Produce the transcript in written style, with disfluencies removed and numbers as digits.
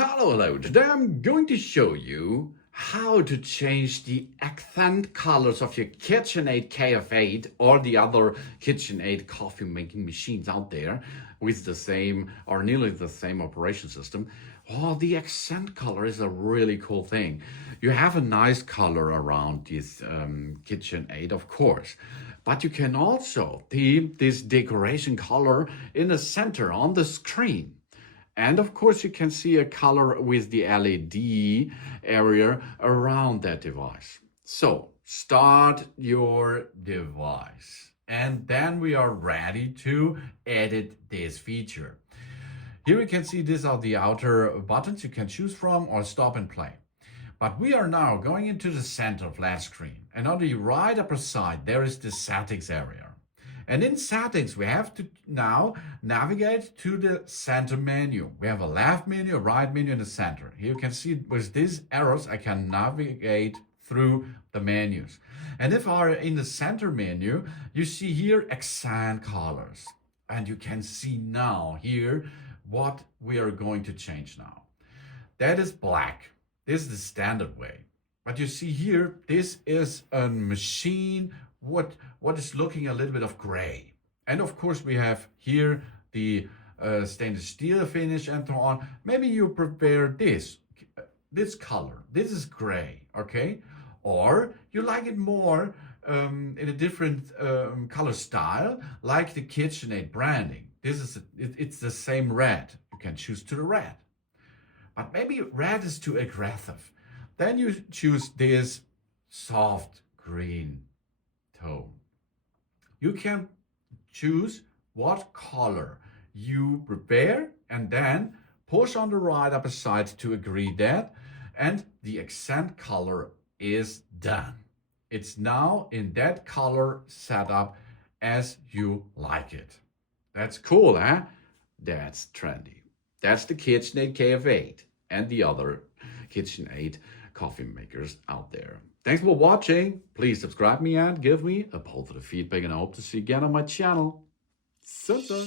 Hello. Today I'm going to show you how to change the accent colors of your KitchenAid KF8 or the other KitchenAid coffee making machines out there with the same or nearly the same operation system. Well, the accent color is a really cool thing. You have a nice color around this KitchenAid, of course, but you can also see this decoration color in the center on the screen. And of course, you can see a color with the LED area around that device. So start your device. And then we are ready to edit this feature. Here you can see these are the outer buttons you can choose from or stop and play. But we are now going into the center of that screen. And on the right upper side, there is the settings area. And in settings, we have to now navigate to the center menu. We have a left menu, a right menu, and a center. Here you can see with these arrows, I can navigate through the menus. And if I are in the center menu, you see here accent colors. And you can see now here what we are going to change now. That is black. This is the standard way. But you see here, this is a machine what is looking a little bit of gray. And of course we have here the stainless steel finish and so on. Maybe you prepare this color. This is gray, okay? Or you like it more in a different color style, like the KitchenAid branding. It's the same red. You can choose to the red. But maybe red is too aggressive. Then you choose this soft green tone. You can choose what color you prepare and then push on the right upper side to agree that, and the accent color is done. It's now in that color setup as you like it. That's cool, huh? That's trendy. That's the KitchenAid KF8 and the other KitchenAid coffee makers out there. Thanks for watching. Please subscribe me and give me a positive feedback, and I hope to see you again on my channel soon.